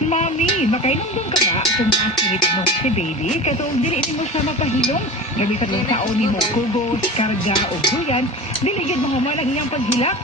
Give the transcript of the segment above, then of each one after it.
Mami, makainom ka ba kung masinit mo si baby? Katong dili mo siya mapahilong. Gabi sa kung taon ni mo kugos, karga o buyan, dili yun mga malang iyang paghilak.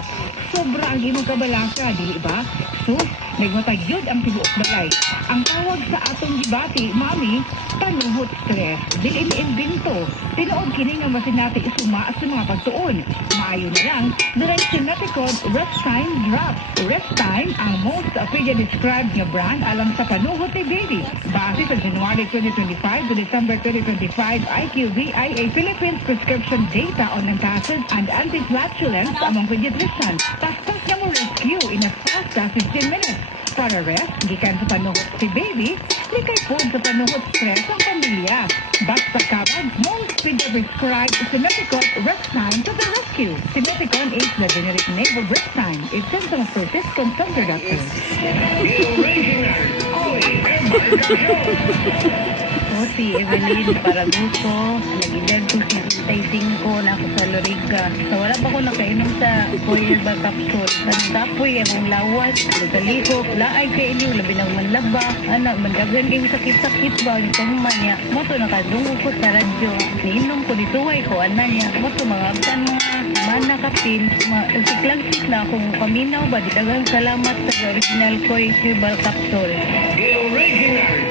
Sobra ang imong kabalasa, dili ba? Sus, nagmatagyod ang tibuok balay. Ang tawag sa atong gibati, mami, panuhot stress. Dili ni-invento. Tinuod kini nga masinati isuma sa mga pagtuon. Maayo na lang, direct Sineticod Rest Time Drop. Rest Time ang most described nga brand alam sa panuhot ni baby. Base sa January 2025 to December 2025 IQVIA Philippines prescription data on antacid and anti-flatulence among pediatricians. Tastas nga mo rescue in as fast as 15 minutes. Para rest, gikan sa panuhot si baby, likay po sa panuhot stress ang pamilya. Basta kabag, most prescribed Sineticod Rest Time to the rescue. Sineticod is the generic name of Rest Time. It's symptom of purpose, consult your doctor. O si Evelyn Paraguso, nag-edad ko 65 na ako sa Loriga. So wala pa ko nakainom sa Foyerba capsule. Nagtapoy akong lawas, nagkaliko, laay kay inyo, labi ng manlaba. Anak, mandagan kayong sakit-sakit ba? Yung kahuman niya. Moto nakadungo ko sa radyo. Niinom ko, nituway ko, anak niya. Moto mga abtan mga mana kapil. Siklang-sik na akong paminaw ba? Di dagang salamat sa original Foyerba capsule. The original